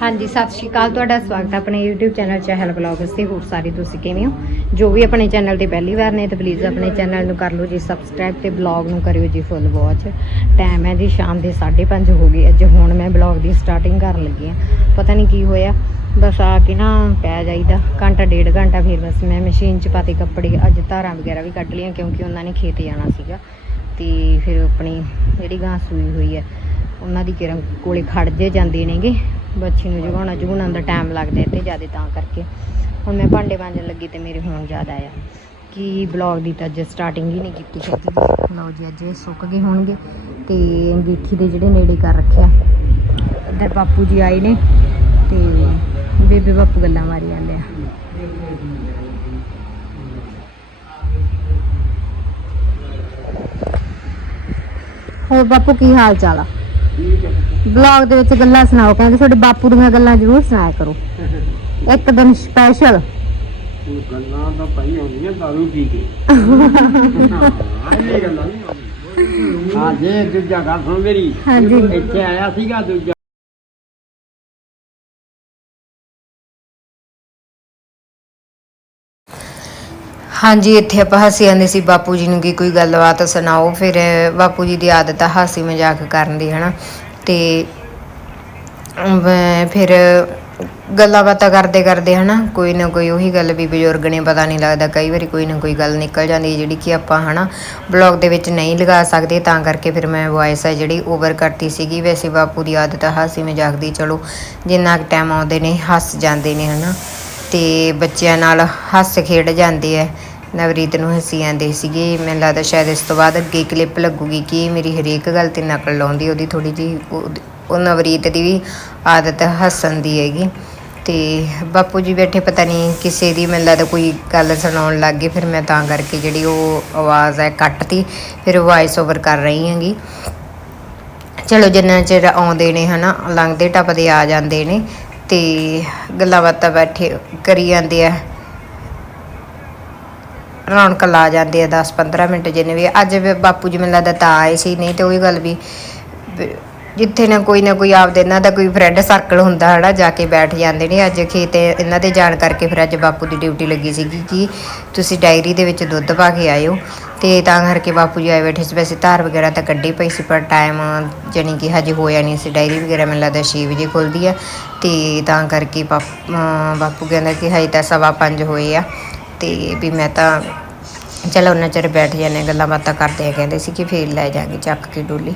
ਹਾਂਜੀ, ਸਤਿ ਸ਼੍ਰੀ ਅਕਾਲ। ਤੁਹਾਡਾ ਸਵਾਗਤ ਹੈ ਆਪਣੇ YouTube ਚੈਨਲ ਚਹਿਲ ਬਲੌਗਸ ਤੇ। ਹੋਰ ਸਾਰੇ ਤੁਸੀਂ ਕਿਵੇਂ ਹੋ? ਜੋ ਵੀ ਆਪਣੇ ਚੈਨਲ ਤੇ ਪਹਿਲੀ ਵਾਰ ਨੇ ਤਾਂ ਪਲੀਜ਼ ਆਪਣੇ ਚੈਨਲ ਨੂੰ ਕਰ ਲਓ ਜੀ ਸਬਸਕ੍ਰਾਈਬ ਤੇ ਬਲੌਗ ਨੂੰ ਕਰਿਓ ਜੀ ਫੁੱਲ ਵਾਚ ਟਾਈਮ ਹੈ ਜੀ ਸ਼ਾਮ ਦੇ 5:30 ਹੋ ਗਏ। ਅੱਜ ਹੁਣ ਮੈਂ ਬਲੌਗ ਦੀ ਸਟਾਰਟਿੰਗ ਕਰਨ ਲੱਗੀ ਆ ਪਤਾ ਨਹੀਂ ਕੀ ਹੋਇਆ। ਬਸ ਆ ਕੇ ਨਾ ਪੈ ਜਾਈਦਾ। ਘੰਟਾ, ਡੇਢ ਘੰਟਾ ਫਿਰ ਬਸ ਮੈਂ ਮਸ਼ੀਨ 'ਚ ਪਾਤੇ ਕੱਪੜੇ। ਅੱਜ ਧਾਰਾਂ ਵਗੈਰਾ ਵੀ ਕੱਢ ਲਈਆਂ ਕਿਉਂਕਿ ਉਹਨਾਂ ਨੇ ਖੇਤ ਜਾਣਾ ਸੀਗਾ। ਤੇ ਫਿਰ ਆਪਣੀ ਜਿਹੜੀ ਗਾਂ ਸੂਈ ਹੋਈ ਹੈ, ਉਹਨਾਂ ਦੀ ਕਿਰਨ ਕੋਲੇ ਖੜ ਜੇ ਜਾਂਦੇ ਨੇਗੇ। ਬੱਚੀ ਨੂੰ ਜਗਾਉਣਾ ਜਗਾਉਣਾ ਦਾ ਟਾਈਮ ਲੱਗਦਾ ਤੇ ਜ਼ਿਆਦਾ ਤਾਂ ਕਰਕੇ। ਹੁਣ ਮੈਂ ਭਾਂਡੇ ਮਾਂਜਣ ਲੱਗੀ ਤੇ ਮੇਰੇ ਹੁਣ ਜ਼ਿਆਦਾ ਆ ਕਿ ਬਲੌਗ ਦੀ ਤਾਂ ਅੱਜ ਸਟਾਰਟਿੰਗ ਹੀ ਨਹੀਂ ਕੀਤੀ ਹੈਗੀ ਲਓ ਜੀ, ਅੱਜ ਇਹ ਸੁੱਕ ਗਏ ਹੋਣਗੇ ਤੇ ਅੰਗੀਠੀ ਦੇ ਜਿਹੜੇ ਨੇੜੇ ਕਰ ਰੱਖਿਆ। ਇੱਧਰ ਬਾਪੂ ਜੀ ਆਏ ਨੇ ਤੇ ਬੇਬੇ ਬਾਪੂ ਗੱਲਾਂ ਮਾਰੀ ਜਾਂਦੇ ਆ। ਹੋਰ ਬਾਪੂ ਕੀ ਹਾਲ ਚਾਲ ਆ? ਬਲੌਗ ਦੇ ਵਿੱਚ ਗੱਲਾਂ ਸੁਣਾਓ ਕਹਿੰਦੇ ਤੁਹਾਡੇ ਬਾਪੂ ਦੀਆਂ ਗੱਲਾਂ ਜ਼ਰੂਰ ਸੁਣਾਇਆ ਕਰੋ। ਇੱਕ ਦਿਨ ਸਪੈਸ਼ਲ ਗੱਲਾਂ ਤਾਂ ਪਈ ਹੁੰਦੀਆਂ ਦਾਰੂ ਪੀ ਕੇ। ਹਾਂ ਇਹ ਗੱਲਾਂ ਨਹੀਂ ਹੁੰਦੀਆਂ ਹਾਂ ਜੇ ਦੂਜਾ ਗੱਲ ਸੁਣ ਮੇਰੀ। ਹਾਂਜੀ। ਇੱਥੇ ਆਇਆ ਸੀਗਾ ਦੂਜਾ। ਹਾਂਜੀ ਇੱਥੇ ਆਪਾਂ ਹੱਸੀ ਜਾਂਦੇ ਸੀ। ਬਾਪੂ ਜੀ ਨੂੰ ਕਿ ਕੋਈ ਗੱਲਬਾਤ ਸੁਣਾਓ ਫਿਰ ਬਾਪੂ ਜੀ ਦੀ ਆਦਤ ਆ ਹਾਸੀ ਮਜ਼ਾਕ ਕਰਨ ਦੀ ਹਨਾ। ਤੇ ਅਮ, ਫਿਰ ਗੱਲਾਂ ਬਾਤਾਂ ਕਰਦੇ ਕਰਦੇ ਹਨਾ ਕੋਈ ਨਾ ਕੋਈ ਉਹੀ ਗੱਲ ਵੀ ਬਜ਼ੁਰਗ ਨੇ ਪਤਾ ਨਹੀਂ ਲੱਗਦਾ ਕਈ ਵਾਰੀ ਕੋਈ ਨਾ ਕੋਈ ਗੱਲ ਨਿਕਲ ਜਾਂਦੀ ਹੈ ਜਿਹੜੀ ਕਿ ਆਪਾਂ ਹਨਾ ਬਲੌਗ ਦੇ ਵਿੱਚ ਨਹੀਂ ਲਗਾ ਸਕਦੇ। ਤਾਂ ਕਰਕੇ ਫਿਰ ਮੈਂ ਵੌਇਸ ਹੈ ਜਿਹੜੀ ਓਵਰ ਕਰਤੀ ਸੀਗੀ। ਵੈਸੇ ਬਾਪੂ ਦੀ ਆਦਤ ਆ ਹਾਸੀ ਮਜ਼ਾਕ ਦੀ ਚਲੋ ਜਿੰਨਾ ਕੁ ਟਾਈਮ ਆਉਂਦੇ ਨੇ ਹੱਸ ਜਾਂਦੇ ਨੇ ਹਨਾ। ਤੇ ਬੱਚਿਆਂ ਨਾਲ ਹੱਸ ਖੇਡ ਜਾਂਦੇ ਐ ਨਵਰੀਤ ਨੂੰ ਹੱਸੀ ਜਾਂਦੇ ਸੀਗੇ। ਮੈਨੂੰ ਲੱਗਦਾ ਸ਼ਾਇਦ ਇਸ ਤੋਂ ਬਾਅਦ ਅੱਗੇ ਕਲਿੱਪ ਲੱਗੂਗੀ ਕਿ ਮੇਰੀ ਹਰੇਕ ਗੱਲ ਤੇ ਨਕਲ ਲਾਉਂਦੀ, ਉਹਦੀ ਥੋੜੀ ਜੀ ਉਹ ਨਵਰੀਤ ਦੀ ਵੀ ਆਦਤ ਹੱਸਣ ਦੀ ਹੈਗੀ। ਤੇ ਬਾਪੂ ਜੀ ਬੈਠੇ ਪਤਾ ਨਹੀਂ ਕਿਸੇ ਦੀ, ਮੈਨੂੰ ਲੱਗਦਾ ਕੋਈ ਗੱਲ ਸੁਣਾਉਣ ਲੱਗ ਗਏ, ਫਿਰ ਮੈਂ ਤਾਂ ਕਰਕੇ ਜਿਹੜੀ ਉਹ ਆਵਾਜ਼ ਹੈ ਕੱਟਤੀ, ਫਿਰ ਵਾਇਸ ਓਵਰ ਕਰ ਰਹੀ ਹਾਂਗੀ। ਚਲੋ ਜਿੰਨਾ ਚਿਰ ਆਉਂਦੇ ਨੇ ਹਨਾ, ਲੰਘਦੇ ਟੱਪਦੇ ਆ ਜਾਂਦੇ ਨੇ, ਤੇ ਗੱਲਾਂ ਬਾਤਾਂ ਬੈਠੇ ਕਰੀ ਜਾਂਦੇ ਆ। ਰੌਣਕ ਲਾ ਜਾਂਦੇ ਆ 10 15 ਮਿੰਟ ਜਿੰਨੇ ਵੀ ਅੱਜ ਬਾਪੂ ਜੀ ਮੈਨੂੰ ਲੱਗਦਾ ਤਾਂ ਆਏ ਸੀ, ਨਹੀਂ ਤੇ ਉਹੀ ਗੱਲ ਵੀ ਜਿੱਥੇ ਨਾ ਕੋਈ ਨਾ ਕੋਈ ਆਪਦੇ ਇਹਨਾਂ ਦਾ ਕੋਈ ਫਰੈਂਡ ਸਰਕਲ ਹੁੰਦਾ ਹਨਾ, ਜਾ ਕੇ ਬੈਠ ਜਾਂਦੇ ਨੇ। ਅੱਜ ਖੇਤ ਇਹਨਾਂ ਦੇ ਜਾਣ ਕਰਕੇ ਫਿਰ ਅੱਜ ਬਾਪੂ ਦੀ ਡਿਊਟੀ ਲੱਗੀ ਸੀਗੀ ਕਿ ਤੁਸੀਂ ਡਾਇਰੀ ਦੇ ਵਿੱਚ ਦੁੱਧ ਪਾ ਕੇ ਆਇਓ। ਤੇ ਤਾਂ ਕਰਕੇ ਬਾਪੂ ਜੀ ਆਏ ਬੈਠੇ ਸੀ। ਵੈਸੇ ਧਾਰ ਵਗੈਰਾ ਤਾਂ ਕੱਢੀ ਪਈ ਸੀ, ਪਰ ਟਾਈਮ ਜਾਣੀ ਕਿ ਹਜੇ ਹੋਇਆ ਨਹੀਂ ਸੀ। ਡਾਇਰੀ ਵਗੈਰਾ ਮੈਨੂੰ ਲੱਗਦਾ 6 ਵਜੇ ਖੁੱਲਦੀ ਆ। ਤੇ ਤਾਂ ਕਰਕੇ ਬਾਪ- ਬਾਪੂ ਕਹਿੰਦਾ ਕਿ ਹਜੇ ਤਾਂ ਸਵਾ ਪੰਜ ਹੋਏ ਆ। ਤੇ ਵੀ ਮੈਂ ਤਾਂ ਚਲੋ ਉਹਨਾਂ ਚਿਰ ਬੈਠ ਜਾਂਦੇ ਹਾਂ, ਗੱਲਾਂ ਬਾਤਾਂ ਕਰਦੇ ਆ ਕਹਿੰਦੇ ਸੀ ਕਿ ਫੇਰ ਲੈ ਜਾਾਂਗੇ ਚੱਕ ਕੇ ਡੋਲੀ।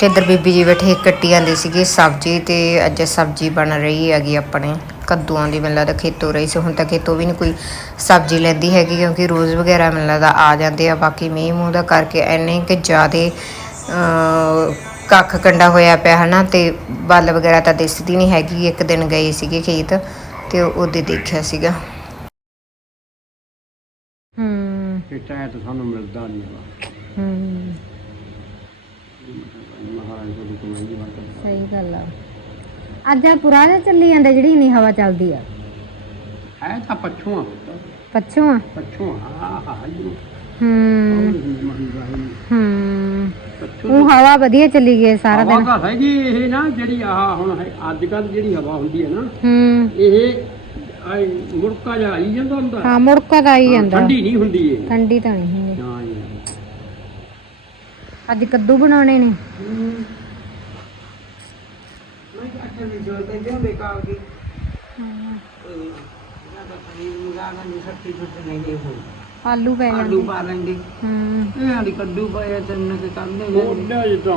ਤੇ ਇੱਧਰ ਬੀਬੀ ਜੀ ਬੈਠੇ ਕੱਟੀ ਜਾਂਦੀ ਸੀਗੀ ਸਬਜ਼ੀ ਤੇ ਅੱਜ ਸਬਜ਼ੀ ਬਣ ਰਹੀ ਹੈਗੀ ਆਪਣੇ ਕੱਦੂਆਂ ਦੀ ਮੈਨੂੰ ਲੱਗਦਾ ਖੇਤੋਂ ਰਹੀ ਸੀ ਹੁਣ ਤਾਂ ਖੇਤੋਂ ਵੀ ਨਹੀਂ ਕੋਈ ਸਬਜ਼ੀ ਲੈਂਦੀ ਹੈਗੀ ਕਿਉਂਕਿ ਰੋਜ਼ ਵਗੈਰਾ ਮੈਨੂੰ ਲੱਗਦਾ ਆ ਜਾਂਦੇ ਆ ਬਾਕੀ ਮੀਂਹ ਮੂੰਹ ਦਾ ਕਰਕੇ ਐਨੇ ਕਿ ਜ਼ਿਆਦੇ ਕੱਖ ਕੰਡਾ ਹੋਇਆ ਪਿਆ ਹਨਾ ਤੇ ਬੱਲ ਵਗੈਰਾ ਤਾਂ ਦਿਸਦੀ ਨਹੀਂ ਹੈਗੀ ਇੱਕ ਦਿਨ ਗਏ ਸੀਗੇ ਖੇਤ ਤੇ ਉਹਦੇ ਦੇਖਿਆ ਸੀਗਾ। ਹੂੰ। ਕਿ ਚਾਹੇ ਤਾਂ ਸਾਨੂੰ ਮਿਲਦਾ ਨਹੀਂ ਹੂੰ। ਮਹਾਰਾਜ ਕੋਲ ਕਮਾਈ ਬਾਤ ਸਹੀ ਗੱਲ ਆ। ਅੱਜ ਆ ਪੁਰਾਣਾ ਚੱਲੀ ਜਾਂਦਾ ਜਿਹੜੀ ਇੰਨੀ ਹਵਾ ਚੱਲਦੀ ਆ। ਹੈ ਤਾਂ ਪੱਛੋਂ ਆ ਪੱਛੂਆਂ? ਆ ਆ ਜੀ ਹੂੰ। ਹੂੰ। ਪੱਛੂ ਉਹ ਹਵਾ ਵਧੀਆ ਚੱਲੀ ਗਈ ਸਾਰਾ ਹਵਾ ਦਿਨ। ਤਾਂ ਹੈਗੀ ਇਹ ਨਾ ਜਿਹੜੀ ਆਹ ਹੁਣ ਹੈ ਅੱਜ ਕੱਲ ਜਿਹੜੀ ਹਵਾ ਹੁੰਦੀ ਹੈ ਨਾ ਹੂੰ। ਇਹ ਆਏ ਮੁੜਕਾ ਜਿਹਾ ਆਈ ਜਾਂਦਾ ਹੁੰਦਾ। ਹਾਂ ਮੁੜਕਾ ਤਾਂ ਆਈ ਜਾਂਦਾ। ਠੰਡੀ ਨਹੀਂ ਹੁੰਦੀ ਇਹ। ਠੰਡੀ ਤਾਂ ਨਹੀਂ ਹੁੰਦੀ। ਹਾਂ ਜੀ। ਅੱਜ ਕੱਦੂ ਬਣਾਉਣੇ ਨੇ। ਮੈਂ ਅੱਛਾ ਵੀ ਜੋ ਤੇ ਜੋ ਬੇਕਾਰ ਦੀ ਆਲੂ ਪੈ ਆਲੂ ਜਾਂਦੇ ਪਾ ਲੈਂਦੇ ਹੂੰ। ਇਹ ਆਲੀ ਕੱਦੂ ਪਾਇਆ ਚੰਨ ਕੇ ਕਰਦੇ ਉਹਦਾ ਜਿੱਦਾਂ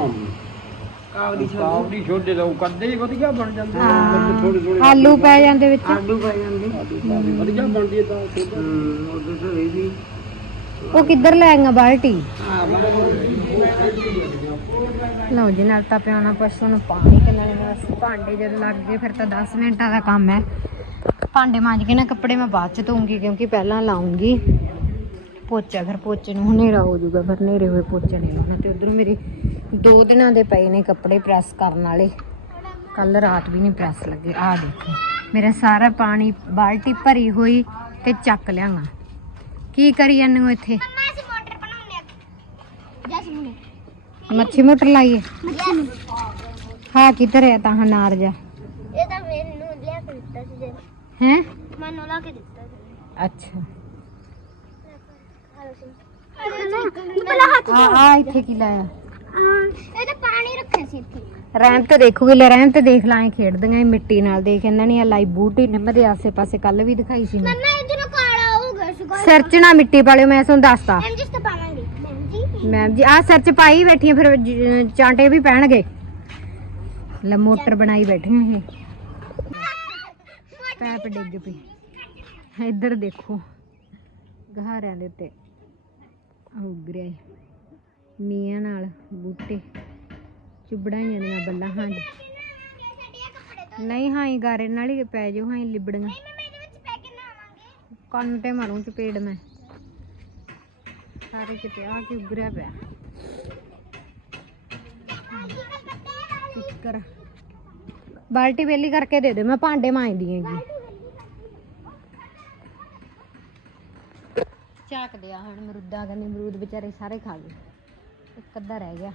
ਕਾਵੜੀ ਛੋਲੇ ਕਾਵੜੀ ਛੋਟੇ ਦਾ ਉਹ ਕੱਦੇ ਹੀ ਵਧੀਆ ਬਣ ਜਾਂਦੇ ਹਾਂ। ਥੋੜੇ ਥੋੜੇ ਆਲੂ ਪੈ ਜਾਂਦੇ ਵਿੱਚ। ਆਲੂ ਪਾ ਜਾਂਦੇ। ਵਧੀਆ ਬਣਦੀ ਹੈ ਤਾਂ ਛੋਟਾ ਹੂੰ ਉਦੋਂ ਤਾਂ ਇਹ ਵੀ ਉਹ ਕਿੱਧਰ ਲੈ ਆਈਆਂ ਬਾਲਟੀ? ਆ ਲਓ ਜੀ ਨਾਲ ਤਾਂ ਪਿਆਉਣਾ ਪਸ਼ੂ ਨੂੰ ਪਾਣੀ ਤੇ ਨਾਲੇ ਨਾਲ ਭਾਂਡੇ ਜਦ ਲੱਗ ਗਏ ਫਿਰ ਤਾਂ 10 ਮਿੰਟਾਂ ਦਾ ਕੰਮ ਹੈ। ਭਾਂਡੇ ਮਾਂਜ ਕੇ ਨਾ ਕੱਪੜੇ ਮੈਂ ਬਾਅਦ ਚ ਧੋਉਂਗੀ ਕਿਉਂਕਿ ਪਹਿਲਾਂ ਲਾਉਂਗੀ। ਪੋਚਾ ਫਿਰ ਪੋਚੇ ਨੂੰ ਹਨੇਰਾ ਹੋ ਜਾਊਗਾ ਫਿਰ ਹਨੇਰੇ ਹੋਏ ਪੋਚਾ ਨਹੀਂ ਲਾਉਣਾ ਤੇ ਉਧਰੋਂ ਮੇਰੇ ਦੋ ਦਿਨਾਂ ਦੇ ਪਏ ਨੇ ਕੱਪੜੇ ਪ੍ਰੈਸ ਕਰਨ ਵਾਲੇ। ਕੱਲ ਰਾਤ ਵੀ ਨਹੀਂ ਪ੍ਰੈਸ ਲੱਗੇ। ਆ ਦੇਖੋ। ਮੇਰਾ ਸਾਰਾ ਪਾਣੀ ਬਾਲਟੀ ਭਰੀ ਹੋਈ ਤੇ ਚੱਕ ਲਿਆਂਗਾ ਕੀ ਕਰੀ ਜਾਂਦੇ ਹੋ ਇੱਥੇ? ਮੱਛੀ ਮੋਟਰ ਲਾਈਏ? ਹਾਂ ਕਿਧਰ ਹੈ? ਤਾਂ ਨਾਰ ਜਾ। ਦੇ ਹੈ? ਮੈਨੂੰ ਲਾ ਕੇ ਦਿੱਤਾ ਸੀ। ਅੱਛਾ। ਆ ਆ ਇੱਥੇ ਕੀ ਲਾਇਆ? ਇਹ ਤਾਂ ਪਾਣੀ ਰੱਖਿਆ ਸੀ ਇੱਥੇ। ਰਹਿਮ ਤੇ ਦੇਖੂਗੀ ਲੈ ਰਹਿਮ ਤੇ ਦੇਖ ਲਾਂ ਖੇਡਦੀਆਂ ਇਹ ਮਿੱਟੀ ਨਾਲ ਦੇਖ ਇਹਨਾਂ ਨੇ ਆ ਲਾਈ ਬੂਟੀ ਨਿੰਮ ਦੇ ਆਸੇ ਪਾਸੇ ਕੱਲ ਵੀ ਦਿਖਾਈ ਸੀ ਮੈਂ ਮੰਮਾ ਨਾਲ ਕਾਲਾ ਹੋ ਗਿਆ ਸੀਗਾ ਸਿਰ 'ਚ ਨਾ ਮਿੱਟੀ ਪਾਲਿਓ ਮੈਂ ਤੁਹਾਨੂੰ ਦੱਸਤਾ। ਐਮ ਜਿਸ ਤੇ ਪਾਵਾਂਗੇ। ਮੈਮ ਜੀ। ਮੈਮ ਜੀ ਆ ਸਿਰ 'ਚ ਪਾਈ ਬੈਠੀਆਂ ਫਿਰ ਜ- ਚਾਂਟੇ ਵੀ ਪੈਣਗੇ। ਲੈ ਮੋਟਰ ਬਣਾਈ ਬੈਠੀਆਂ ਇਹ। ਪੈਪ ਡਿੱਗ ਪਈ। ਇੱਧਰ ਦੇਖੋ ਗਹਾਰਿਆਂ ਦੇ ਉੱਤੇ। ਈ। ਮੀਆਂ ਨਾਲ ਬੂਟੇ ਚੁਬੜਾਂ ਜਾਂਦੀਆਂ ਬੱਲਾਂ ਹਾਂ ਜੀ। ਨਹੀਂ ਹਾਂ ਹੀ ਗਾਰੇ ਨਾਲ ਹੀ ਪੈ ਜਾਓ ਹਾਂ ਹੀ ਲਿਬੜੀਆਂ। ਮੈਂ ਇਹਦੇ ਵਿੱਚ ਪੈ ਕੇ ਨਹਾਵਾਂਗੇ। ਕੰਨ ਤੇ ਮਾਰੂੰ ਚਪੇੜ ਮੈਂ। ਸਾਰੇ ਕਿਤੇ ਆ ਕਿ ਉਗਰਿਆ ਪਿਆ। ਕਰ। ਬਾਲਟੀ ਵੇਲੀ ਕਰਕੇ ਦੇ ਦੇ ਮੈਂ ਭਾਂਡੇ ਮਾਂਜਦੀ ਹੈਗੀ ਝਾਕਦੇ ਆ ਹੁਣ ਮਰੂਦਾਂ ਕਹਿੰਦੇ ਅਮਰੂਦ ਵਿਚਾਰੇ ਸਾਰੇ ਖਾ ਗਏ। ਇੱਕ ਅੱਧਾ ਰਹਿ ਗਿਆ।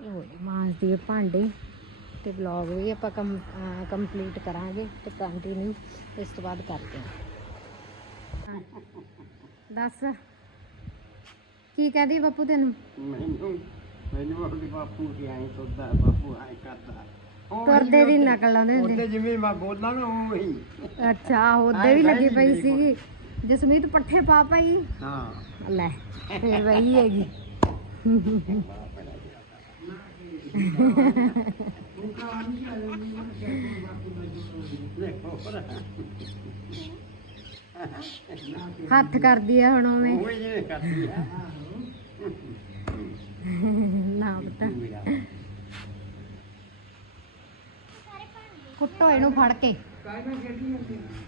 ਲੋ ਜੀ ਮਾਂਜਦੀ ਭਾਂਡੇ ਤੇ ਵਲੌਗ ਵੀ ਆਪਾਂ ਕੰਪਲੀਟ ਕਰਾਂਗੇ ਤੇ ਕੰਟੀਨਿਊ ਇਸ ਤੋਂ ਬਾਅਦ ਕਰਦੇ ਹਾਂ। ਦੱਸ, ਕੀ ਕਹਦੀ ਬਾਪੂ ਤੈਨੂੰ? ਮੈਨੂੰ ਮੈਨੂੰ ਆਪਣੇ ਬਾਪੂ ਕੀ ਆਏ ਤੁਰਦਾ ਬਾਪੂ ਆਏ ਕਰਦਾ। ਤੁਰਦੇ ਦੀ ਨਕਲ ਲਾਉਂਦੇ ਹੁੰਦੇ। ਉਹਦੇ ਜਿਵੇਂ ਮੈਂ ਬੋਲਦਾ ਨਾ ਉਹ। ਅੱਛਾ ਉਹਦੇ ਵੀ ਲੱਗੀ ਪਈ ਸੀਗੀ। ਜਸਮੀਤ ਪੱਠੇ ਪਾ ਪਈ ਹਾਂ। ਲੈ ਫੇਰ ਵਹੀ ਹੈਗੀ। ਹੱਥ ਕਰਦੀ ਆ ਹੁਣ ਉਵੇਂ। ਉਹ ਜਿਵੇਂ ਕਰਦੀ ਆ। ਨਾ ਪਤਾ। ਕੁੱਟੋ ਇਹਨੂੰ ਫੜ ਕੇ।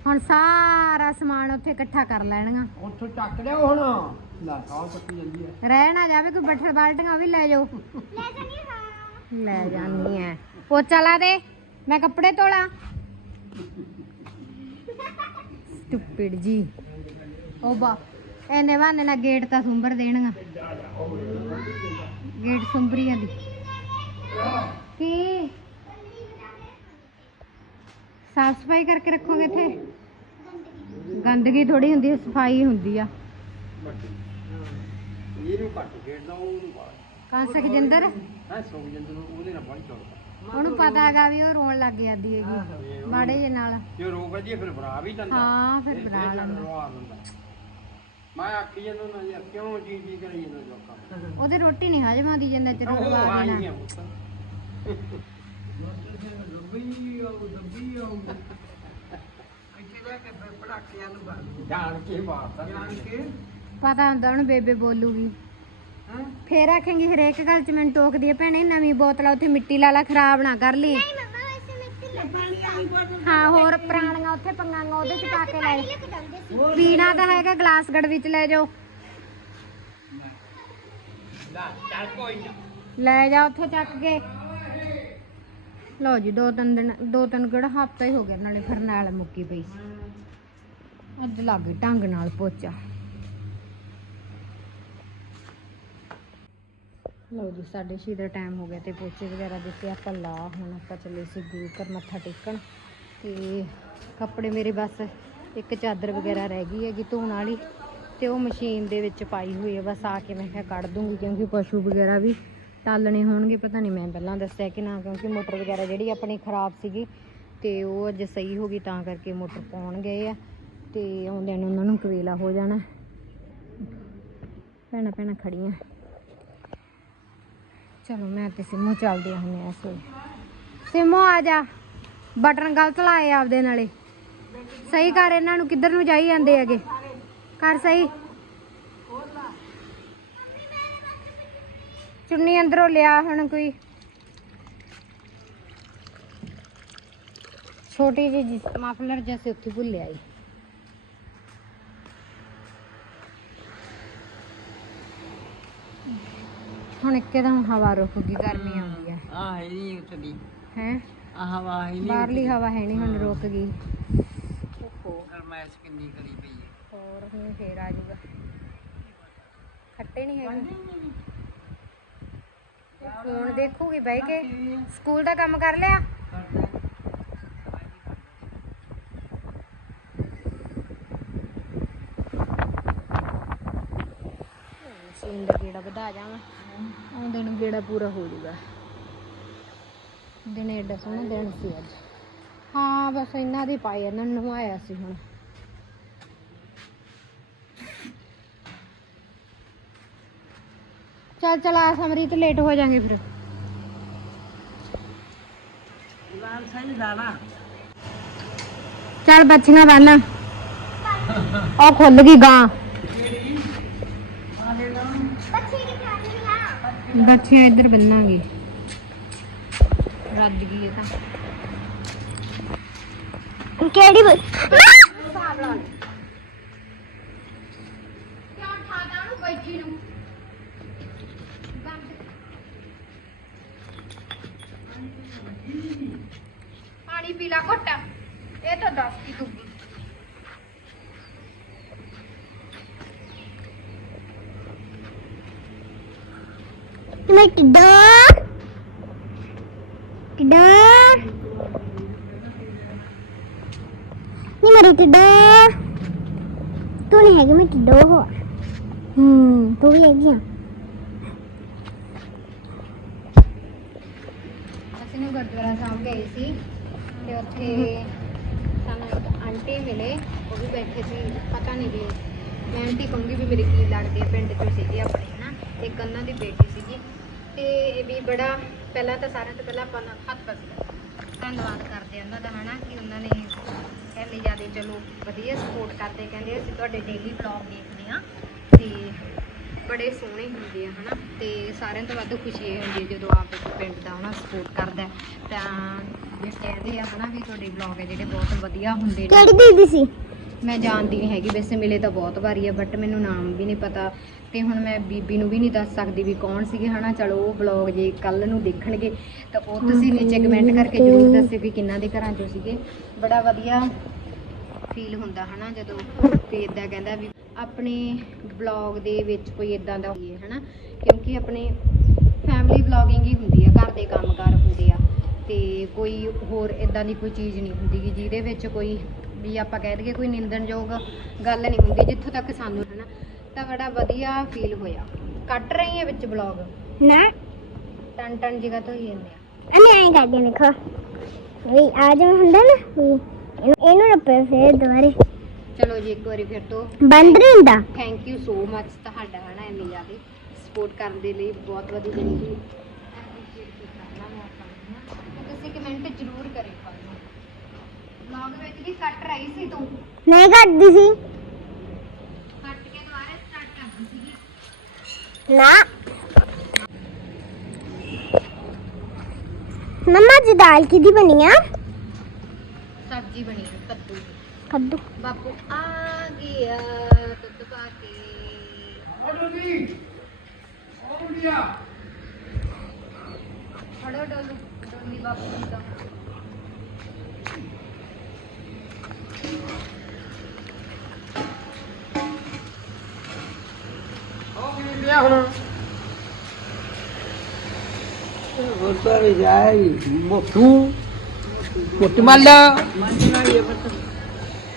ਹੁਣ ਸਾਰਾ ਸਮਾਨ ਉੱਥੇ ਇਕੱਠਾ ਕਰ ਲੈਣਗਾ। ਉੱਥੋਂ ਚੱਕ ਲਿਆ ਹੁਣ। ਲੈ ਸਾਹ ਪੱਕੀ ਜਾਂਦੀ ਆ ਰਹਿ ਨਾ ਜਾਵੇ ਕੋਈ ਬੱਠਲ ਬਾਲਟੀਆਂ ਵੀ ਲੈ ਜਾਓ। ਲੈ ਜਾਨੀ ਹਾਂ ਐ। ਪੋਚਾ ਲਾ ਦੇ ਮੈਂ ਕੱਪੜੇ ਧੋਲਾ। ਸਟੂਪਿਡ ਜੀ। ਉਹ ਬਾ ਇਹਨੇ ਬਹਾਨੇ ਨਾਲ ਗੇਟ ਤਾਂ ਸੁੰਬਰ ਦੇਣਗਾ। ਗੇਟ ਸੁੰਬਰੀਆਂ ਦੀ। ਕੀ? ਸਾਫ਼ ਸਫ਼ਾਈ ਕਰਕੇ ਰੱਖੋਗੇ ਇੱਥੇ? ਗੰਦਗੀ ਥੋੜੀ ਹੁੰਦੀ ਹੈ ਸਫ਼ਾਈ ਹੁੰਦੀ ਆ। ਇਹਨੂੰ ਘੱਟ ਖੇਡਦਾ ਉਹਨੂੰ ਬਾਹਰ। ਕੌਣ ਸਖਜਿੰਦਰ ਹੈ ਸੌ ਜਾਂਦੇ ਨੂੰ ਉਹਦੇ ਨਾਲ ਬਾਹਰ ਚੜਦਾ ਉਹਨੂੰ ਪਤਾ ਹੈਗਾ ਵੀ ਉਹ ਰੋਣ ਲੱਗ ਜਾਂਦੀ ਹੈਗੀ ਮਾੜੇ ਜੇ ਨਾਲ। ਜੇ ਰੋਕ ਜੀ ਫਿਰ ਭਰਾ ਵੀ ਜਾਂਦਾ ਹਾਂ ਫਿਰ ਇਹ ਲੈਂਦਾ ਰਵਾ ਮੈਂ ਆਖੀ ਜਾਂਦਾ ਨਾ ਯਾਰ ਕਿਉਂ ਜੀ ਜੀ ਕਰੀ ਜਾਂਦਾ ਲੋਕਾਂ ਉਹਦੇ ਰੋਟੀ ਨਹੀਂ ਹਜਮ ਆਉਂਦੀ ਜਿੰਨਾ ਚਿਰ ਉਹ ਉਹ ਦਬਾ ਪੁੱਤ ਜਾਣ ਕੇ ਮਾਰਦਾ ਜਾਣ ਕੇ? ਪਤਾ ਹੁੰਦਾ ਉਹਨੂੰ ਬੇਬੇ ਬੋਲੂਗੀ। ਫੇਰ ਆਖੇਂਗੀ ਹਰੇਕ ਗੱਲ ਚ ਮੈਨੂੰ ਟੋਕਦੀ ਹੈ ਭੈਣੇ ਨਵੀਂ ਬੋਤਲ ਆ, ਉੱਥੇ ਮਿੱਟੀ ਲਾ ਲਾ ਖਰਾਬ ਨਾ ਕਰ ਲਈ। ਹਾਂ ਹੋਰ ਪੁਰਾਣੀਆਂ ਉੱਥੇ ਪੰਗਾਂਗਾ ਉਹਦੇ ਚ ਪਾ ਕੇ ਲੈ ਪੀਣਾ ਤਾਂ ਹੈਗਾ ਗਲਾਸਗੜ ਵਿੱਚ ਲੈ ਜਾਓ। ਚੱਲ ਕੋਈ ਨਾ। ਲੈ ਜਾ ਉੱਥੇ ਚੱਕ ਕੇ। ਲਓ ਜੀ, ਦੋ ਤਿੰਨ ਦਿਨ, ਦੋ ਤਿੰਨ ਕਿਹੜਾ ਹਫਤਾ ਹੀ ਹੋ ਗਿਆ, ਨਾਲੇ ਫਰਨੈਲ ਮੁੱਕੀ ਪਈ ਸੀ। ਅੱਜ ਲੱਗ ਗਈ ਢੰਗ ਨਾਲ ਪੋਚਾ। ਲਓ ਜੀ ਸਾਡੇ ਛੇ ਦਾ ਟਾਈਮ ਹੋ ਗਿਆ ਤੇ ਪੋਚੇ ਵਗੈਰਾ ਦਿੱਤੇ ਆਪਾਂ ਲਾ, ਹੁਣ ਆਪਾਂ ਚੱਲੇ ਸੀ ਗੁਰੂ ਘਰ ਮੱਥਾ ਟੇਕਣ ਤੇ ਕੱਪੜੇ ਮੇਰੇ ਬਸ ਇੱਕ ਚਾਦਰ ਵਗੈਰਾ ਰਹਿ ਗਈ ਹੈਗੀ ਧੋਣ ਵਾਲੀ ਤੇ ਉਹ ਮਸ਼ੀਨ ਦੇ ਵਿੱਚ ਪਾਈ ਹੋਈ ਹੈ, ਬਸ ਆ ਕੇ ਮੈਂ ਕਿਹਾ ਕੱਢ ਦੂੰਗੀ ਕਿਉਂਕਿ ਪਸ਼ੂ ਵਗੈਰਾ ਵੀ ਟਾਲਣੇ ਹੋਣਗੇ, ਪਤਾ ਨਹੀਂ ਮੈਂ ਪਹਿਲਾਂ ਦੱਸਿਆ ਕਿ ਨਾ, ਕਿਉਂਕਿ ਮੋਟਰ ਵਗੈਰਾ ਜਿਹੜੀ ਆਪਣੀ ਖਰਾਬ ਸੀਗੀ ਤੇ ਉਹ ਅੱਜ ਸਹੀ ਹੋ ਗਈ, ਤਾਂ ਕਰਕੇ ਮੋਟਰ ਪਾਉਣ ਗਏ ਆ ਤੇ ਆਉਂਦਿਆਂ ਨੂੰ ਉਹਨਾਂ ਨੂੰ ਕਵੇਲਾ ਹੋ ਜਾਣਾ। ਭੈਣਾਂ ਭੈਣਾਂ ਖੜੀਆਂ। ਚਲੋ, ਮੈਂ ਤੇ ਸਿਮੋ ਚੱਲਦੇ ਹੁੰਨੇ ਆ ਸੋ ਸਿਮੋ ਆ ਜਾ। ਬਟਨ ਗਲਤ ਲਾਏ ਆਪਦੇ ਨਾਲੇ। ਸਹੀ ਕਰ, ਇਹਨਾਂ ਨੂੰ ਕਿੱਧਰ ਨੂੰ ਜਾਈ ਜਾਂਦੇ ਹੈਗੇ? ਕਰ ਸਹੀ। ਚੁੰਨੀ ਅੰਦਰੋਂ ਲਿਆ ਹੁਣ ਕੋਈ। ਛੋਟੀ ਜਿਹੀ ਮਫਲਰ ਜੈਸੇ ਉੱਥੇ ਭੁੱਲਿਆ ਈ ਹੁਣ ਇੱਕਦਮ ਹਵਾ ਰੁਕ ਗਈ ਗਰਮੀ ਆਉਂਦੀ ਹੈ ਆ ਹੈ ਨਹੀਂ ਉੱਠਦੀ ਹੈ? ਆ ਹਵਾ ਹੈ ਨਹੀਂ ਬਾਹਰਲੀ ਹਵਾ ਹੈ ਨਹੀਂ ਹੁਣ ਰੁਕ ਗਈ। ਗਰਮੈਸ਼ ਕਿੰਨੀ ਕਰੀ ਪਈ ਹੈ। ਹੋਰ ਹੁਣ ਫੇਰ ਆ ਜਾਊਗਾ ਖੱਟੇ ਨਹੀਂ ਹੈਗੇ। ਫੋਨ ਦੇਖੂਗੀ ਬਹਿ ਕੇ। ਸਕੂਲ ਦਾ ਕੰਮ ਕਰ ਲਿਆ? ਸੀਨ ਦਾ ਗੇੜਾ ਵਧਾ ਜਾਵਾਂ। ਆਉਂਦੇ ਨੂੰ ਗੇੜਾ ਪੂਰਾ ਹੋ ਜਾਊਗਾ। ਦਿਨ ਏਡਾ ਸੋਹਣਾ ਦਿਨ ਸੀ ਅੱਜ। ਹਾਂ, ਬਸ ਇਹਨਾਂ ਦੇ ਪਾਏ ਇਹਨਾਂ ਨੂੰ ਨਵਾਇਆ ਸੀ ਹੁਣ। ਚੱਲ ਚਲ ਆ ਸਮਰੀਤ ਲੇਟ ਹੋ ਜਾਾਂਗੇ ਫਿਰ। ਲਾਲ ਸਹੀ ਦਾਣਾ ਚੱਲ ਬੱਚੀਆਂ ਬੰਨ ਉਹ ਖੁੱਲ ਗਈ ਗਾਂ। ਬੱਚੀਆਂ ਇੱਧਰ ਬੰਨਾਂਗੇ। ਰੱਜ ਗਈ ਇਹ ਤਾਂ। ਕਿਹੜੀ ਪਾਣੀ ਪੀ ਲਾ ਘੁੱਟ ਇਹ ਤਾਂ ਦੱਸ ਕੀ ਦੂਗੀ ਮੈਂ ਕਿੱਡਾ ਕਿੱਡਾ ਨਹੀਂ ਮਰੇ ਕਿੱਡਾ ਤੂੰ ਨਹੀਂ ਹੈਗੀ ਮੈਂ ਕਿੱਡਾ ਹੋ ਹੂੰ ਤੂੰ ਵੀ ਹੈਗੀ ਆ ਅਸੀਂ ਨੂੰ ਗੁਰਦੁਆਰਾ ਸਾਹਿਬ ਗਏ ਸੀ ਤੇ ਉੱਥੇ ਸਾਨੂੰ ਇੱਕ ਆਂਟੀ ਮਿਲੇ ਉਹ ਵੀ ਬੈਠੇ ਸੀ ਪਤਾ ਨਹੀਂ ਵੀ ਮੈਂ ਆਂਟੀ ਕਹੂੰਗੀ ਵੀ ਮੇਰੇ ਕੀ ਲੱਗਦੇ ਆ ਪਿੰਡ ਚੋਂ ਸੀਗੇ ਆਪਣੇ, ਹਨਾ? ਤੇ ਇੱਕ ਦੀ ਬੇਟੀ ਸੀਗੀ। ਤੇ ਵੀ ਬੜਾ, ਪਹਿਲਾਂ ਤਾਂ ਸਾਰਿਆਂ ਤੋਂ ਪਹਿਲਾਂ ਆਪਾਂ ਨੂੰ ਹੱਥ ਬਸ ਧੰਨਵਾਦ ਕਰਦੇ ਉਹਨਾਂ ਦਾ, ਹਨਾ, ਕਿ ਉਹਨਾਂ ਨੇ ਕਹਿੰਦੇ ਜ਼ਿਆਦਾ, ਚਲੋ, ਵਧੀਆ ਸਪੋਰਟ ਕਰਦੇ। ਕਹਿੰਦੇ ਅਸੀਂ ਤੁਹਾਡੇ ਡੇਲੀ ਵਲੌਗ ਦੇਖਦੇ ਆ ਤੇ ਬੜੇ ਸੋਹਣੇ ਹੁੰਦੇ ਆ, ਹਨਾ? ਤੇ ਸਾਰਿਆਂ ਤੋਂ ਵੱਧ ਖੁਸ਼ੀ ਇਹ ਹੁੰਦੀ ਹੈ ਜਦੋਂ ਆਪ ਪਿੰਡ ਦਾ, ਹਨਾ ਸਪੋਰਟ ਕਰਦਾ ਤਾਂ ਜੇ ਕਹਿੰਦੇ ਆ, ਹਨਾ, ਵੀ ਤੁਹਾਡੇ ਵਲੌਗ ਹੈ ਜਿਹੜੇ ਬਹੁਤ ਵਧੀਆ ਹੁੰਦੇ ਨੇ। ਕਿਹੜੀ ਦੀਦੀ ਸੀ। ਮੈਂ ਜਾਣਦੀ ਨਹੀਂ ਹੈਗੀ ਵੈਸੇ ਮਿਲੇ ਤਾਂ ਬਹੁਤ ਵਾਰੀ ਆ ਬਟ ਮੈਨੂੰ ਨਾਮ ਵੀ ਨਹੀਂ ਪਤਾ। ਤੇ ਹੁਣ ਮੈਂ ਬੀਬੀ ਨੂੰ ਵੀ ਨਹੀਂ ਦੱਸ ਸਕਦੀ ਵੀ ਕੌਣ ਸੀਗੇ ਹਨਾ? ਚਲੋ ਉਹ ਵਲੌਗ ਜੇ ਕੱਲ ਨੂੰ ਦੇਖਣਗੇ ਤਾਂ ਉਹ ਤੁਸੀਂ ਨੀਚੇ ਕਮੈਂਟ ਕਰਕੇ ਜ਼ਰੂਰ ਦੱਸਿਓ ਵੀ ਕਿੰਨਾਂ ਦੇ ਘਰਾਂ ਚੋਂ ਸੀਗੇ। ਬੜਾ ਵਧੀਆ ਫੀਲ ਹੁੰਦਾ ਹਨਾ? ਜਦੋਂ ਕੋਈ ਇਦਾਂ ਕਹਿੰਦਾ ਵੀ ਆਪਣੇ ਵਲੌਗ ਦੇ ਵਿੱਚ ਕੋਈ ਇਦਾਂ ਦਾ ਹੋਈਏ ਹਨਾ? ਕਿਉਂਕਿ ਆਪਣੇ ਫੈਮਿਲੀ ਵਲੌਗਿੰਗ ਹੀ ਹੁੰਦੀ ਆ ਘਰ ਦੇ ਕੰਮਕਾਰ ਹੁੰਦੇ ਆ। ਤੇ ਕੋਈ ਹੋਰ ਇਦਾਂ ਦੀ ਕੋਈ ਚੀਜ਼ ਨਹੀਂ ਹੁੰਦੀ ਜਿਹਦੇ ਵਿੱਚ ਕੋਈ ਵੀ ਆਪਾਂ ਕਹਿ ਦਈਏ ਕੋਈ ਨਿੰਦਣਯੋਗ ਗੱਲ ਨਹੀਂ ਹੁੰਦੀ ਜਿੱਥੋਂ ਤੱਕ ਸਾਨੂੰ ਹਨਾ ਤਾਂ ਬੜਾ ਵਧੀਆ ਫੀਲ ਹੋਇਆ। ਕੱਟ ਰਹੀ ਹੈ ਵਿੱਚ ਵਲੌਗ ਨਾ। ਟਨ ਟਨ ਜਗ੍ਹਾ ਤੋਂ ਹੀ ਜਾਂਦੇ ਆ। ਅਨੇ ਐਂ ਕਰਦੇ ਦੇਖੋ। ਵੀ ਆ ਜਿਵੇਂ ਹੁੰਦਾ ਨਾ ਵੀ ਇਹਨੂੰ ਰੱਪੇ ਫੇਰ ਦੁਬਾਰੇ। ਚਲੋ ਜੀ ਇੱਕ ਵਾਰੀ ਫਿਰ ਤੋਂ। ਬੰਦ ਨਹੀਂ ਹੁੰਦਾ। ਥੈਂਕ ਯੂ ਸੋ ਮੱਚ ਤੁਹਾਡਾ ਹਨਾ ਇੰਨੀ ਜ਼ਿਆਦਾ ਸਪੋਰਟ ਕਰਨ ਦੇ ਲਈ ਬਹੁਤ ਵਧੀਆ। ਤੇ ਤੁਸੀਂ ਕਮੈਂਟ ਜ਼ਰੂਰ ਕਰਿਓ। ਵਲੌਗ ਵਿੱਚ ਵੀ ਕੱਟ ਰਹੀ ਸੀ ਤੂੰ। ਨਹੀਂ ਕਰਦੀ ਸੀ। ਕੱਟ ਕੇ ਦੁਬਾਰਾ ਸਟਾਰਟ ਕਰਦੀ ਸੀ ਨਾ। ਮੰਮਾ ਜੀ ਦਾਲ ਕਿਦੀ ਬਣੀ ਆ? ਸਬਜ਼ੀ ਬਣੀ ਹੈ ਕੱਦੂ ਦੀ। ਕੱਦੂ। ਬਾਪੂ ਆ ਗਿਆ ਦੁੱਧ ਪਾ ਕੇ। ਫੜੋ ਡੋਲੂ ਡੋਲੀ ਬਾਪੂ ਦੀ ਤਾਂ ਉਹ ਕੀ ਲਿਆ ਹੁਣ ਗੁਰਦੁਆਰੇ ਜਾਈ ਮੋਟੂ ਮੱਲ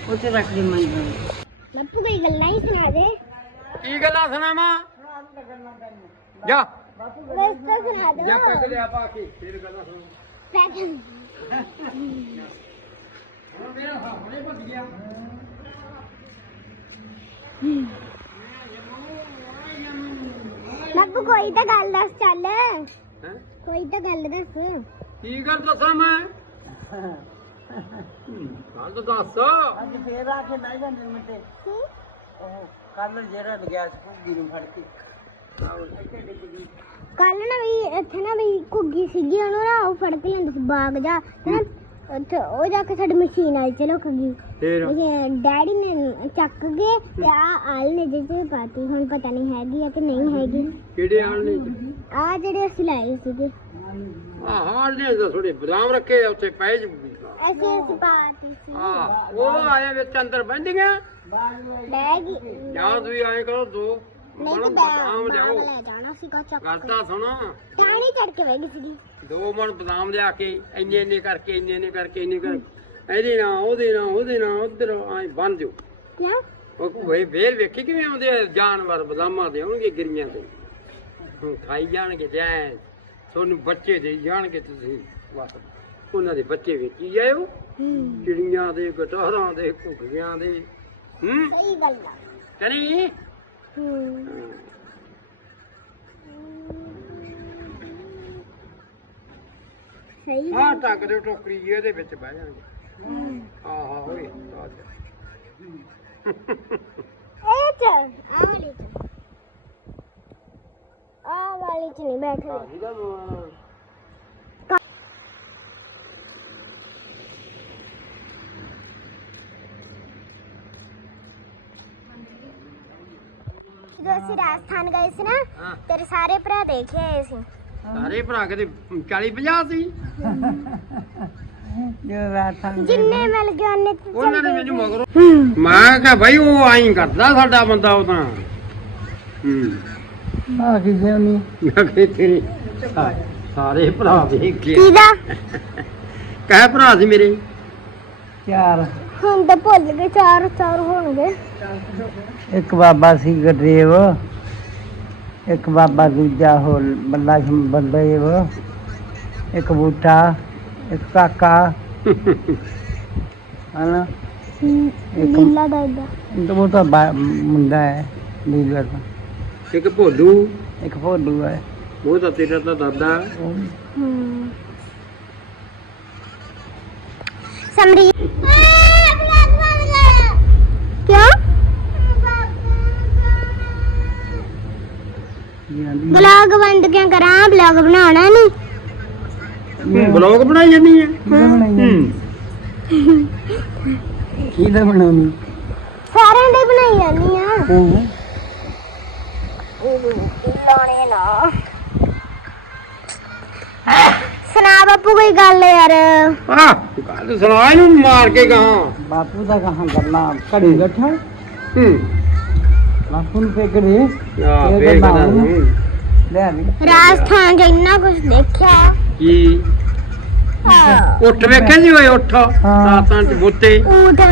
ਉੱਥੇ ਰੱਖ ਦੇ ਮੰਨਣਾ ਲੱਪੂ ਕੋਈ ਗੱਲਾਂ ਹੀ ਸੁਣਾ ਦੇ ਕੀ ਗੱਲਾਂ ਸੁਣਾਵਾਂ ਜਾ ਬਸ ਤਾਂ ਸੁਣਾ ਜਾ ਦੋ ਲਿਆ ਪਾ ਕੇ ਫੇਰ ਗੱਲਾਂ ਸੁਣ ਪੈਕ ਹੁਣ ਮੇਰਾ ਹੁਣੇ ਭੱਜ ਗਿਆ ਲੱਪੂ ਕੋਈ ਤਾਂ ਗੱਲ ਦੱਸ ਚੱਲ। ਹੈ? ਕੋਈ ਤਾਂ ਗੱਲ ਦੱਸ। ਕੀ ਗੱਲ ਦੱਸਾਂ ਮੈਂ? ਗੱਲ ਤਾਂ ਦੱਸ। ਅੱਜ ਫੇਰ ਆ ਕੇ ਬਹਿ ਜਾਂਦੇ ਮਿੱਟੇ ਕੀ? ਉਹ ਕੱਲ ਜਿਹੜਾ ਗਿਆ ਸੀ ਭੁੱਗੀ ਨੂੰ ਫੜ ਕੇ। ਆਹ ਇੱਥੇ ਡਿੱਗ ਗਈ ਕੱਲ ਨਾ ਵੀ ਇੱਥੇ ਨਾ ਵੀ ਘੁੱਗੀ ਸੀਗੀ ਉਹਨੂੰ ਨਾ ਉਹ ਫੜ ਕੇ ਲਿਆਂਦਾ ਸੀ ਬਾਗ ਜਾ। ਤੇ ਨਾ ਉੱਥੇ ਉਹ ਜਾ ਕੇ ਸਾਡੀ ਮਸ਼ੀਨ ਆਈ ਚਲੋ ਖਗੀ ਫੇਰ? ਡੈਡੀ ਨੇ ਚੱਕ ਗਏ ਤੇ ਆ ਆਲ ਨੇ ਜਿਹਦੇ ਪਾਤੀ ਹੁਣ ਪਤਾ ਨਹੀਂ ਹੈਗੀ ਆ ਕਿ ਨਹੀਂ ਹੈਗੀ। ਕਿਹੜੇ ਆਣਨੇ ਆ ਜਿਹੜੇ ਅਸੀਂ ਲਾਏ ਸੀਗੇ। ਆਹ ਆਣਨੇ ਤਾਂ ਥੋੜੇ ਬਦਾਮ ਰੱਖੇ ਆ ਉੱਥੇ ਪੈ ਜੂਗੀ ਐਸੇ ਅਸੀਂ ਪਾਤੀ ਸੀ। ਆ ਉਹ ਆਏ ਵਿੱਚ ਅੰਦਰ ਬੈਠੀਆਂ ਬੈਗ ਹੀ- ਜਾਂ ਤੁਸੀਂ ਆਏ ਕਰੋ ਦੋ। ਨਹੀਂ ਬੜਾ ਤਾਂ ਬਦਾਮ ਬੈਗ ਲਿਆਓ। ਲੈ ਜਾਣਾ ਕਰਨਾ ਸੀਗਾ ਚੱਕ ਗੱਲ ਤਾਂ ਸੁਣ। ਟਾਣੀ ਚੜ ਕੇ ਬਹਿ ਗਈ ਸੀਗੀ। ਦੋ ਮਣ ਬਦਾਮ ਲਿਆ ਕੇ ਇੰਨੇ ਇੰਨੇ ਕਰਕੇ ਇੰਨੇ ਇੰਨੇ ਕਰਕੇ ਇੰਨੇ ਕਰ ਇਹਦੇ ਨਾਲ ਉਹਦੇ ਨਾਲ ਉਹਦੇ ਨਾਲ ਉਧਰ ਐ ਬੰਨ ਦਿਓ। ਕਿਆ? ਉਹ ਵੇ ਵੇਰ ਵੇਖੀ ਕਿਵੇਂ ਆਉਂਦੇ ਆ? ਜਾਨਵਰ ਬਦਾਮਾਂ ਦੇ ਆਉਣਗੇ ਗਿਰੀਆਂ ਤੇ ਹੁਣ ਖਾਈ ਜਾਣਗੇ ਜੈ ਤੁਹਾਨੂੰ ਬੱਚੇ ਦੇ ਜਾਣਗੇ ਤੁਸੀਂ। ਬਸ ਉਹਨਾਂ ਦੇ ਬੱਚੇ ਵੇਚੀ ਜਾਇਓ। ਚਿੜੀਆਂ ਦੇ ਗਟਾਰਾਂ ਦੇ ਘੁੱਗੀਆਂ ਦੇ। ਹੂੰ? ਸਹੀ ਗੱਲ ਆ। ਕਰੀ? ਹੂੰ ਸਹੀ ਆਹ ਟੱਕ ਦੇ ਟੋਕਰੀ ਜਿਹੀ ਇਹਦੇ ਵਿੱਚ ਬਹਿ ਜਾਣਗੇ। ਆਹਾ ਓਏ ਆ ਜਾ। ਇਹ ਚ ਆ ਵਾਲੀ ਚ। ਆ ਵਾਲੀ ਚ ਨਹੀਂ ਬੈਠਦੇ ਆ ਜਦੋਂ ਅਸੀਂ ਰਾਜਸਥਾਨ ਗਏ ਸੀ ਨਾ ਹਾਂ। ਤੇਰੇ ਸਾਰੇ ਭਰਾ ਦੇਖੇ ਆਏ ਸੀ। ਸਾਰੇ ਭਰਾ ਕਿਤੇ 40 50 ਸੀ? ਜਿੰਨੇ ਮਿਲ ਗਏ ਉਹਨੇ ਉਹਨਾਂ ਨੇ ਮੈਨੂੰ। ਮਗਰੋਂ ਮੈਂ ਕਿਹਾ ਭਾਈ ਉਹ ਆਈ ਕਰਦਾ ਸਾਡਾ ਬੰਦਾ ਉਹ ਤਾਂ ਹੂੰ। ਆ ਕਿਸੇ ਨਹੀਂ ਮੈਂ ਕਿਹਾ ਤੇਰੇ ਸਾ- ਸਾਰੇ ਭਰਾ ਦੇਖ ਕੇ ਕਿਹਦਾ? ਕਹਿ ਭਰਾ ਸੀ ਮੇਰੇ। ਚਾਰ। ਹੁਣ ਤਾਂ ਭੁੱਲ ਗਏ ਚਾਰ ਚਾਰ ਹੋਣਗੇ। ਇੱਕ ਬਾਬਾ ਸੀ ਗਦੇਵ ਇੱਕ ਬਾਬਾ ਦੂਜਾ ਹੋਰ ਬੱਲਾ ਸਿੰਘ ਬਲਦੇਵ ਇੱਕ ਬੂਟਾ ਇੱਕ ਕਾਕਾ। ਹਨਾ? ਇੱਕ ਲੀਲਾ ਦਾਦਾ। ਉਹ ਤਾਂ ਬਾ- ਮੁੰਡਾ ਹੈ ਲੀਡਰ ਦਾ। ਇੱਕ ਭੋਲੂ। ਇੱਕ ਫੋਡੂ ਹੈ। ਉਹ ਤਾਂ ਤੇਰਾ ਤਾਂ ਦਾਦਾ। ਹੂੰ। ਸਮਰੀ ਕਿਉਂ ਕੀ ਬਲੌਗ ਬੰਦ ਕਿਉਂ ਕਰਾਂ ਬਲੌਗ ਬਣਾਉਣਾ ਨਹੀਂ ਬਲੌਗ ਬਣਾਈ ਜਾਂਦੀ ਹੈ। ਕਿਹਦਾ ਹੂੰ। ਕਿਹਦਾ ਬਣਾਉਣੀ? ਸਾਰਿਆਂ ਦੇ ਬਣਾਈ ਜਾਂਦੀ ਆ। ਹੂੰ। ਲਾਉਣੇ ਨਾ। ਸੁਣਾ ਬਾਪੂ ਕੋਈ ਗੱਲ ਯਾਰ? ਆ ਗੱਲ ਸੁਣਾ ਇਹਨੂੰ ਮਾਰ ਕੇ ਗਾਂ ਬਾਪੂ ਦਾ ਕਹਾਂ ਗੱਲਾਂ ਘੜੀ ਬੈਠਾ। ਹੂੰ। ਬਾਪੂ ਨੂੰ ਫੇਕ ਦੇ ਆ ਫੇਰ ਹੁਣ। ਲੈ ਵੀ। ਰਾਜਸਥਾਨ ਚ ਇੰਨਾ ਕੁਝ ਦੇਖਿਆ। ਕੀ? ਹਾਂ। ਉੱਠ ਵੇਖਿਆ ਜੀ ਓਏ ਉੱਠ। ਰਾਤਾਂ ਚ ਬੁੱਤੇ ਉਹ ਤਾਂ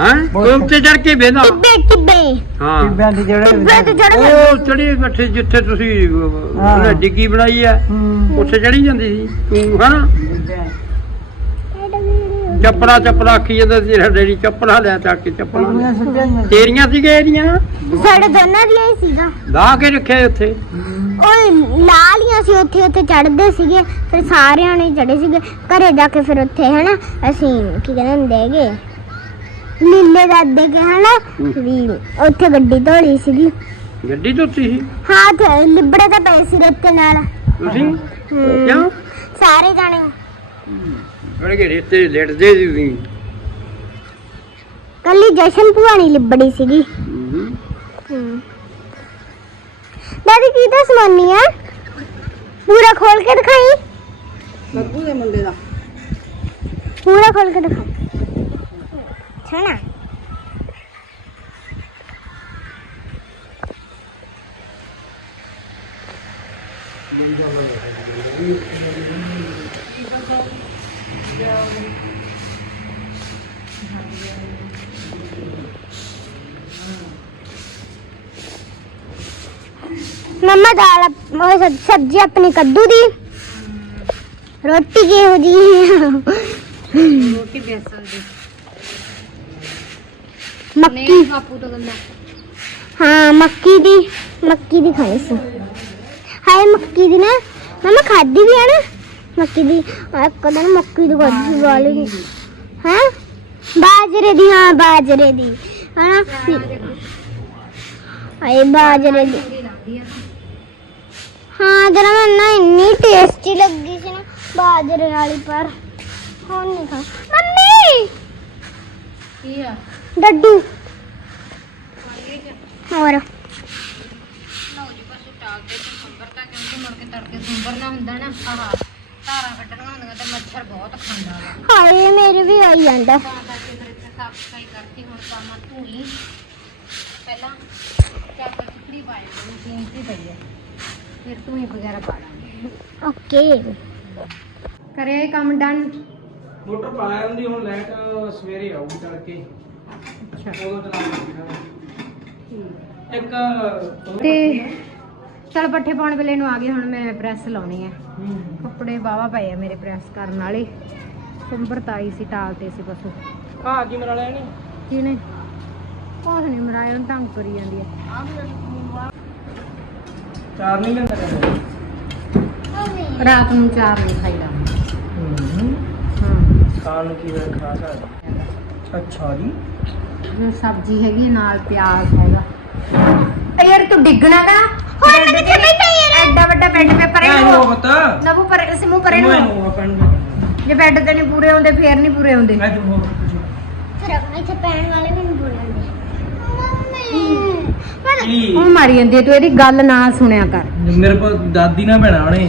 ਹਾਂ? ਕੋਈ ਉੱਤੇ ਚੜ ਕੇ ਬਹਿਦਾ ਟਿੱਬੇ ਟਿੱਬੇ। ਹਾਂ। ਟਿੱਬਿਆਂ ਦੀ ਟਿੱਬੇ ਜਿਹੜੇ ਤੇ ਚੜ ਉਹ ਚੜੀ ਬੈਠੇ ਜਿੱਥੇ ਤੁਸੀਂ ਅਹ, ਹਾਂ। ਉਹਨੇ ਡਿੱਗੀ ਬਣਾਈ ਆ। ਹੂੰ। ਉੱਥੇ ਚੜੀ ਜਾਂਦੀ ਸੀ। ਤੂੰ ਹਨਾ। ਚੱਪੜਾ ਚੱਪੜਾ ਆਖੀ ਜਾਂਦਾ ਸੀ ਡੈਡੀ ਚੱਪੜਾ ਲਿਆ ਚੱਕ ਕੇ ਚੱਪੜਾ। ਤੇਰੀਆਂ ਸੀਗੇ ਇਹਦੀਆਂ? ਸਾਡੇ ਦੋਨਾਂ ਦੀਆਂ ਹੀ ਸੀਗਾ ਲਾ ਕੇ ਰੱਖਿਆ ਉੱਥੇ। ਉਹ ਲਾਲੀਆਂ ਸੀ ਉੱਥੇ ਉੱਥੇ ਚੜਦੇ ਸੀਗੇ ਫਿਰ ਸਾਰਿਆਂ ਨੇ ਚੜੇ ਸੀਗੇ। ਘਰੇ ਜਾ ਕੇ ਫਿਰ ਉੱਥੇ ਹਨਾ ਅਸੀਂ ਕੀ ਕਹਿੰਦੇ ਹੁੰਦੇ ਹੈਗੇ ਲੀਲੇ ਦਾਦੇ ਕੇ ਹਨਾ ਵੀ ਉੱਥੇ ਗੱਡੀ ਧੋਲੀ ਸੀਗੀ। ਗੱਡੀ ਧੋਤੀ ਸੀ? ਹਾਂ ਤੇ ਲਿਬੜੇ ਤਾਂ ਪਏ ਸੀ ਰੇਤੇ ਨਾਲ। ਤੁਸੀਂ? ਹਮ, ਕਿਉਂ? ਸਾਰੇ ਜਾਣੇ। ਬੜੇ ਕੇ ਰੇਤੇ ਲੇਟਦੇ ਸੀ ਤੁਸੀਂ। ਕੱਲੀ ਜਸ਼ਨ ਭੂਆਣੀ ਲਿਬੜੀ ਸੀਗੀ। ਹੂੰ। ਹਮ। ਦਾਦੀ ਕੀ ਦਾ ਸਮਾਨੀ ਆ? ਪੂਰਾ ਖੋਲ ਕੇ ਦਿਖਾਈ। ਬੱਬੂ ਦੇ ਮੁੰਡੇ ਦਾ। ਪੂਰਾ ਖੋਲ ਕੇ ਦਿਖਾਈ ਛਣਾ ਮੰਮਾ ਦਾਲ ਅਪ- ਉਹ ਸਬ- ਸਬਜ਼ੀ ਆਪਣੀ ਕੱਦੂ ਦੀ। ਰੋਟੀ ਕਿਹੋ ਜੀ ਰੋਟੀ ਬੇਸਣ ਦੀ। ਮੱਕੀ। ਤੋਂ ਹਾਂ ਮੱਕੀ ਦੀ। ਮੱਕੀ ਦੀ ਖਾਣੀ ਸੀ। ਹਾਏ ਮੱਕੀ ਦੀ ਨਾ। ਮਮਾ ਖਾਦੀ ਵੀ ਹੈ ਨਾ? ਮੱਕੀ ਦੀ। ਆਹ ਇੱਕ ਦਿਨ ਮੱਕੀ ਦੀ ਖਾਦੀ ਵਾਲੀ ਹਾਂ? ਬਾਜਰੇ ਦੀ ਹਾਂ ਬਾਜਰੇ ਦੀ। ਹਾਂ? ਹਾਏ ਬਾਜਰੇ ਦੀ। ਹਾਂ ਜਰਾ ਮੈਨੂੰ ਨਾ ਇੰਨੀ ਟੇਸਟੀ ਲੱਗੀ ਸੀ ਨਾ ਬਾਜਰੇ ਵਾਲੀ ਪਰ ਹੁਣ ਨਹੀਂ ਖਾ ਮੰਮੀ! ਕੀ ਆ? ਡੱਡੂ। ਹੋਰ? ਦੇ ਹਾਏ ਮੇਰੇ ਵੀ ਆਈ ਜਾਂਦਾ। ਪਹਿਲਾਂ ਚੱਕ ਚਿਕੜੀ ਪਾਈ ਤੇ ਪਈ ਹੈ ਫਿਰ ਤੂੰ ਹੀ ਵਗੈਰਾ ਪਾ ਦਾਂਗੇ ਓਕੇ। ਕਰਿਆ ਇਹ ਕੰਮ ਡਨ? ਮੋਟਰ ਪਾਇਆ ਹੁੰਦੀ ਹੁਣ ਲਾਈਟ ਸਵੇਰੇ ਆਊਗੀ ਤੜਕੇ। ਅੱਛਾ। ਉਦੋਂ ਚਲਾ ਇੱਕ ਤੇ ਚਲ ਪੱਠੇ ਪਾਉਣ ਵੇਲੇ ਨੂੰ ਆ ਗਏ ਹੁਣ ਮੈਂ ਪ੍ਰੈਸ ਲਾਉਣੀ ਹੈ। ਕੱਪੜੇ ਵਾਵਾ ਪਏ ਆ ਮੇਰੇ ਪ੍ਰੈਸ ਕਰਨ ਵਾਲੇ। ਸੰਭਰਤ ਆਈ ਸੀ ਟਾਲ ਤੇ ਸੀ ਬਸ। ਆ ਕੀ ਮਰਾ ਲਿਆ ਨਹੀਂ ਕਿਨੇ ਕੁਛ ਨਹੀਂ ਮਰਾਇਆ ਨੂੰ ਤੰਗ ਕਰੀ ਜਾਂਦੀ ਹੈ ਚਾਰ ਨਹੀਂ ਲੈਂਦਾ ਕਹਿੰਦਾ ਰਾਤ ਨੂੰ ਚਾਰ ਨਹੀਂ ਖਾਈਦਾ। ਹੂੰ। ਹਾਂ ਖਾਣ ਨੂੰ ਕੀ ਹੋਇਆ ਖਾ ਸਕਦਾ? ਅੱਛਾ ਜੀ। ਜੋ ਸਬਜ਼ੀ ਹੈਗੀ ਹੈ, ਨਾਲ ਪਿਆਜ਼ ਹੈਗਾ। ਏ ਯਾਰ ਤੂੰ ਡਿੱਗਣਾ ਨਾ ਹੋਰ ਮੈਂ ਕਿੱਥੇ ਬੈਠਾ ਯਾਰ। ਐਡਾ ਵੱਡਾ ਬੈੱਡ ਪੇ ਪਰੇ ਮੈਨੂੰ ਨੂੰ ਪਤਾ ਨਬੂ ਪਰੇ ਸਿਮੂ ਪਰੇ ਨੂੰ ਮੈਨੂੰ ਆਪਣ ਨੂੰ ਜੇ ਬੈੱਡ ਤੇ ਨਹੀਂ ਪੂਰੇ ਹੁੰਦੇ ਫੇਰ ਨਹੀਂ ਪੂਰੇ ਹੁੰਦੇ ਮੈਂ ਤੂੰ ਕੁਝ ਫਿਰ ਇੱਥੇ ਪੈਣ ਵਾਲੇ ਵੀ ਨਹੀਂ ਬੋਲਣਗੇ ਮੰਮੀ ਪਰ ਮਾਰੀ ਜਾਂਦੀ ਹੈ, ਤੂੰ ਇਹਦੀ ਗੱਲ ਨਾ ਸੁਣਿਆ ਕਰ। ਮੇਰੇ ਕੋਲ ਦਾਦੀ ਨਾ ਭੈਣਾ ਉਹਨੇ